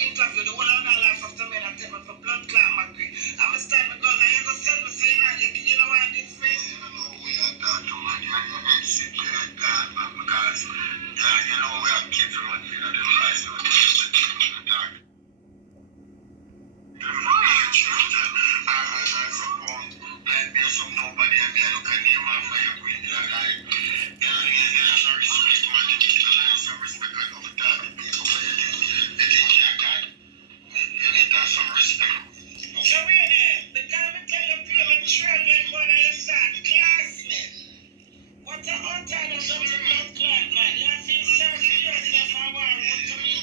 Interview the one of my life after me and take me for blood clot, my great. I'm a stand because I ain't gonna send me saying that you know what this face. You know we are that man, you are sick, you are that man, because you know we have kids around here, the lives of the dark. Nobody and me look at name off for your queen, like there's no respect, man. There's some respect and over that. The thing like that, you need to have some respect. So we're there. The time I tell you, play my children when I start classmate. What a hot time of the blood clot, man. You feel so serious if I want to me.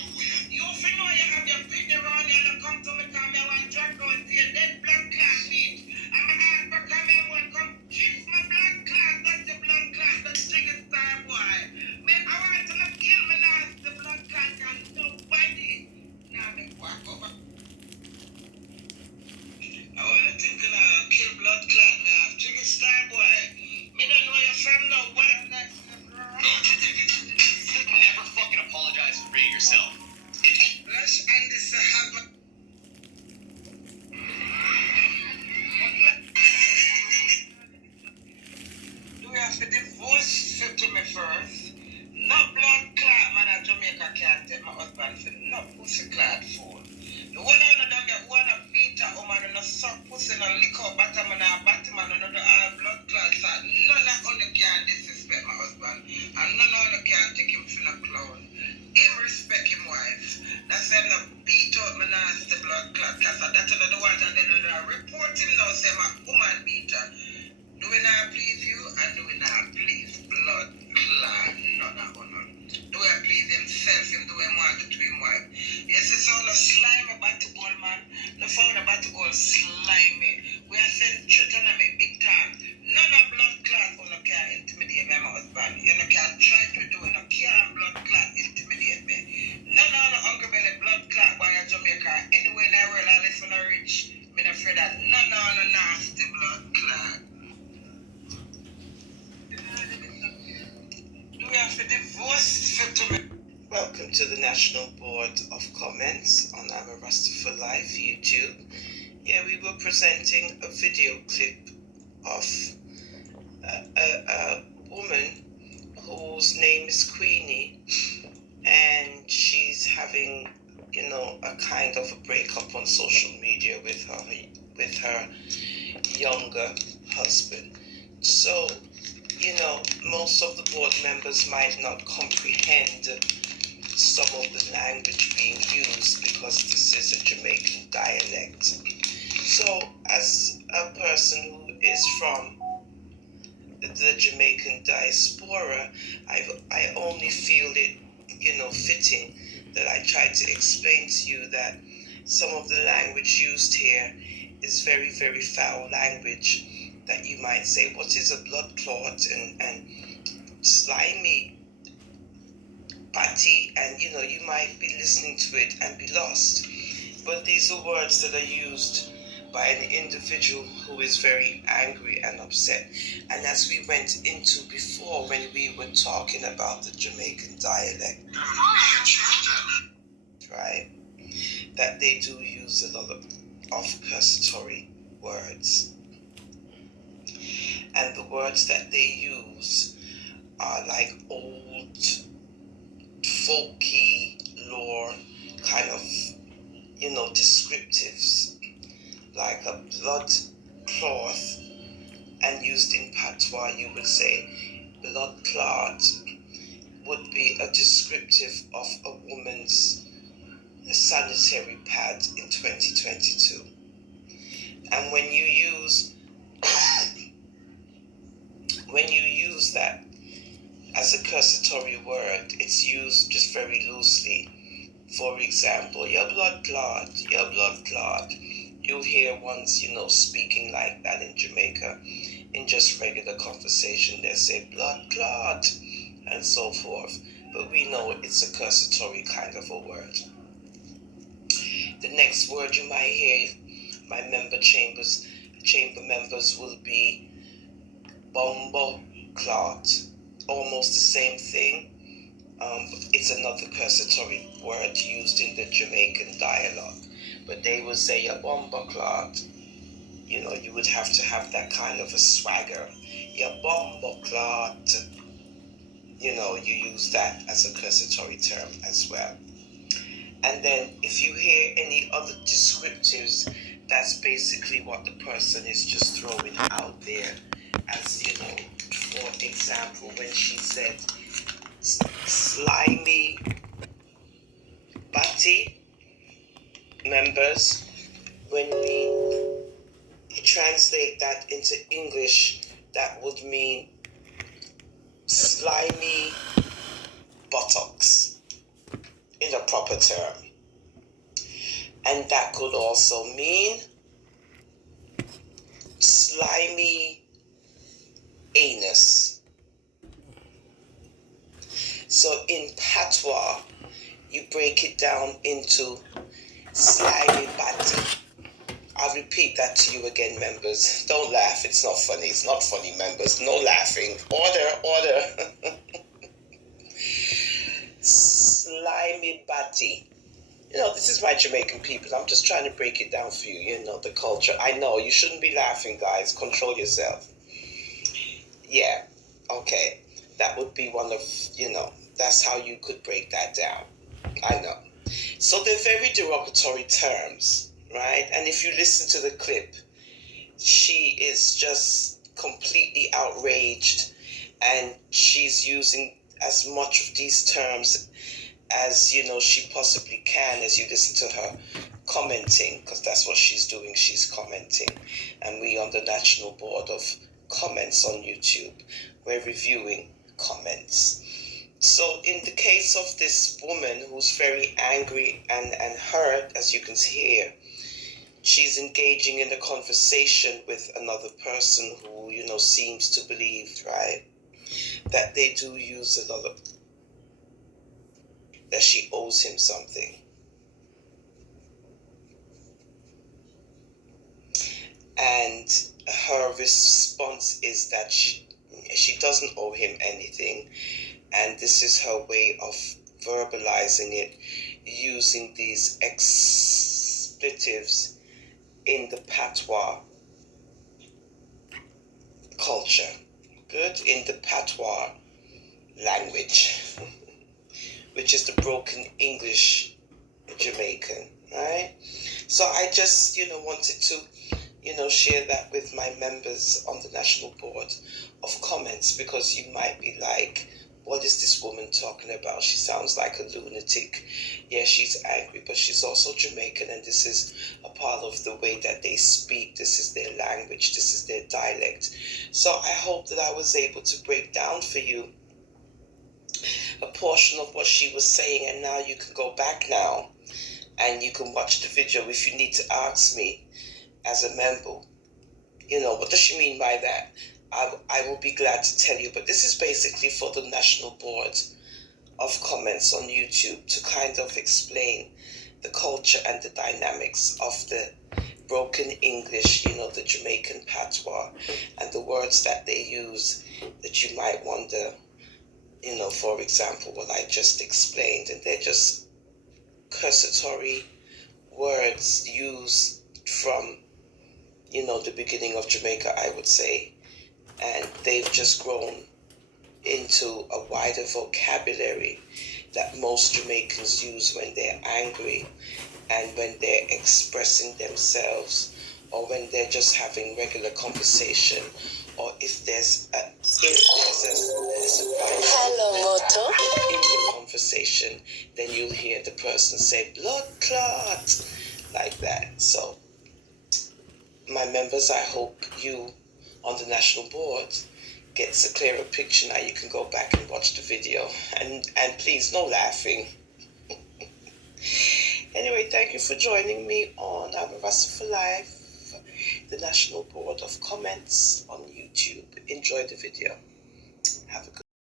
You feel know you have your pin around you and come to me come here and drag out your dead blood clot meat. I'm a hard for come here and come kiss my blood clot. That's the blood clot. That's chicken star boy. Man, I want to not kill me now. The blood clot and nobody. Now me walk over. I want to think kill blood clot now. Chicken star boy. Me don't know you're from no where. Never fucking apologize for being yourself. Let's end this have a... Do we have to divorce to me first? No blood clot man at Jamaica can't take my husband for no pussy clot fool. The one of them get one of beat a woman and a suck pussy and a lick up bottom and a bottom and another all blood clot side. None of them can disrespect my husband and none of them can take him for no clown. Him respect him wife. That's them that beat out my nasty blood clot cause that's another one and then report him now say my woman beater. Do we not please you and do we not please blood clot? None of them. Do we please himself him do him want to him wife? Yes, it's all a slime about the old man. The found about the old slimy. We are saying shut on me big time. None of blood clot on can intimidate me, my husband. You know can't try to do it. No can't blood clot intimidate me. None of the hungry belly blood clot by Jamaica. Anyway in the world I live for the rich. I'm afraid that none of the nasty blood clot. Do we have to divorce to me? Welcome to the National Board of Comments on our Rasta for Life YouTube. Here we were presenting a video clip of a woman whose name is Queenie, and she's having, you know, a kind of a breakup on social media with her younger husband. So, you know, most of the board members might not comprehend some of the language being used because this is a Jamaican dialect. So, as a person who is from the Jamaican diaspora, I only feel it, you know, fitting that I try to explain to you that some of the language used here is very, very foul language that you might say, what is a blood clot and slimy, patty, and you know, you might be listening to it and be lost. But these are words that are used by an individual who is very angry and upset. And as we went into before when we were talking about the Jamaican dialect, right, that they do use a lot of accusatory words. And the words that they use are like old, folky lore kind of, you know, descriptives, like a blood cloth, and used in patois you would say blood clot would be a descriptive of a woman's sanitary pad in 2022. And when you use that as a accusatory word, it's used just very loosely. For example, your blood clot, your blood clot. You'll hear ones, you know, speaking like that in Jamaica in just regular conversation. They say blood clot and so forth. But we know it's a accusatory kind of a word. The next word you might hear, my chamber members will be bombo clot. Almost the same thing. It's another cursatory word used in the Jamaican dialogue. But they would say a bomber clot. You know, you would have to have that kind of a swagger. Your bomber clot. You know, you use that as a cursatory term as well. And then if you hear any other descriptives, that's basically what the person is just throwing out there. As you know, for example, when she said slimy batty members, when we translate that into English, that would mean slimy buttocks in a proper term. And that could also mean slimy anus. So in patois, you break it down into slimy batty. I'll repeat that to you again, members. Don't laugh, it's not funny. It's not funny, members. No laughing. Order. Slimy batty. You know, this is my Jamaican people. I'm just trying to break it down for you, you know, the culture. I know, you shouldn't be laughing, guys. Control yourself. Yeah, okay. That would be one of, you know, that's how you could break that down. I know. So they're very derogatory terms, right? And if you listen to the clip, she is just completely outraged, and she's using as much of these terms as, you know, she possibly can as you listen to her commenting, because that's what she's doing. She's commenting. And we on the National Board of Comments on YouTube, we're reviewing comments. So in the case of this woman who's very angry and hurt, as you can hear, she's engaging in a conversation with another person who, you know, seems to believe, right, that they do use a lot of, that she owes him something. And her response is that she doesn't owe him anything, and this is her way of verbalizing it using these expletives in the patois culture. Good? In the patois language, which is the broken English Jamaican, right? So I just, you know, wanted to, you know, share that with my members on the National Board of Comments, because you might be like, what is this woman talking about? She sounds like a lunatic. Yeah, she's angry, but she's also Jamaican, and this is a part of the way that they speak. This is their language. This is their dialect. So I hope that I was able to break down for you a portion of what she was saying, and now you can go back now and you can watch the video if you need to ask me as a member, you know, what does she mean by that? I will be glad to tell you, but this is basically for the National Board of Comments on YouTube to kind of explain the culture and the dynamics of the broken English, you know, the Jamaican patois, and the words that they use that you might wonder, you know, for example, what I just explained, and they're just cursatory words used from, you know, the beginning of Jamaica, I would say, and they've just grown into a wider vocabulary that most Jamaicans use when they're angry and when they're expressing themselves, or when they're just having regular conversation, or if there's a Hello, Moto. in the conversation, then you'll hear the person say blood clot, like that. So my members, I hope you on the National Board gets a clearer picture now. You can go back and watch the video, and please, no laughing. Anyway, thank you for joining me on I'm a Rasta for Life, the National Board of Comments on YouTube. Enjoy the video. Have a good